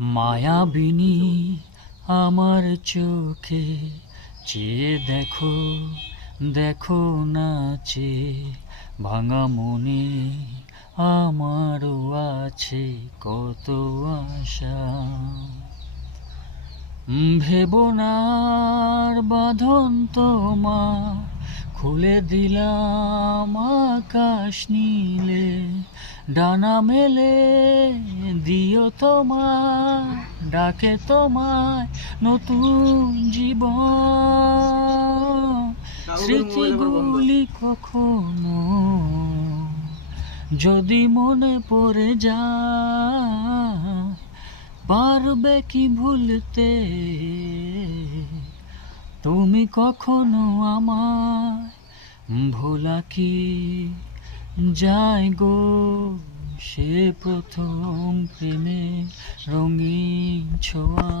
মায়াবিনী আমার চোখে চেয়ে দেখো, দেখো নাচে ভাঙা মনে আমারও আছে কত আশা। ভেবো না আর বাঁধন তোমার, খুলে দিলাম আকাশ নীলে, ডানা মেলে দিও তোমার, ডাকে তোমায় নতুন জীবন। স্মৃতিগুলি কখনো যদি মনে পড়ে যায়, পারবে কি ভুলতে তুমি কখনো আমায়? ভোলা কি যায় গো সে প্রথম প্রেমে রঙিন ছোঁয়া।